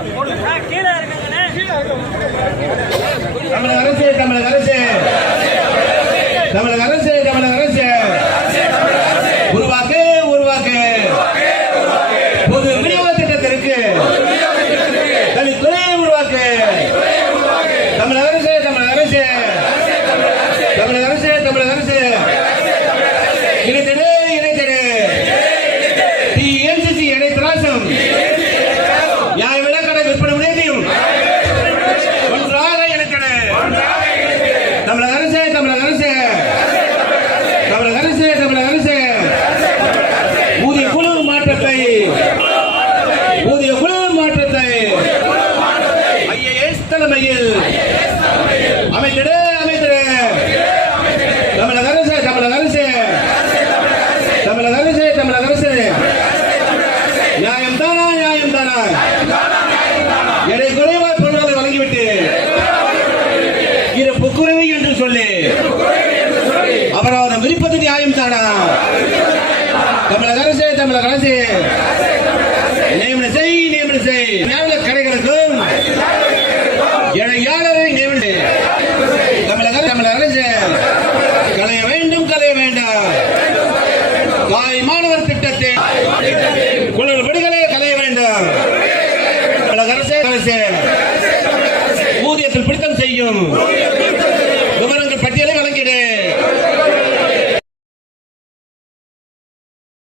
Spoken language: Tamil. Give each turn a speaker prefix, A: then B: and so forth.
A: கீழே இருக்குங்கண்ணே
B: தமிழக அரசு தமிழக அரசு தமிழக அரசு தமிழக அரசு உருவாக்கு உருவாக்கு பொது விநியோக திட்டத்திற்கு தனித்துறை உருவாக்கு தமிழக அரசு தமிழக அரசு. தமிழக அரசு தமிழக அரசு. தலைமையில். அமைத்திடு அமைத்திடு தமிழக அரசு தமிழக அரசு. தமிழக அரசு தமிழக அரசு. நியாயம் தானா நியாயம் தானா எடை குறைவாய் வழங்கிவிட்டு இரு குறைவு என்று சொல்லி அபராதம் விரிப்பது நியாயம் தானா தமிழக அரசு தமிழக அரசு. நியமனம் செய் நியமனம் செய் நியாய கடைகளுக்கும் இடையாளரை நியமனம் செய். தமிழக தமிழக அரசு களைய வேண்டும் களைய வேண்டாம். தாய் மாணவர் திட்டத்தை குளறுபடிகளை களைய வேண்டும். தமிழக அரசு. ஊதியத்தில் பிடித்தம் செய்யும்.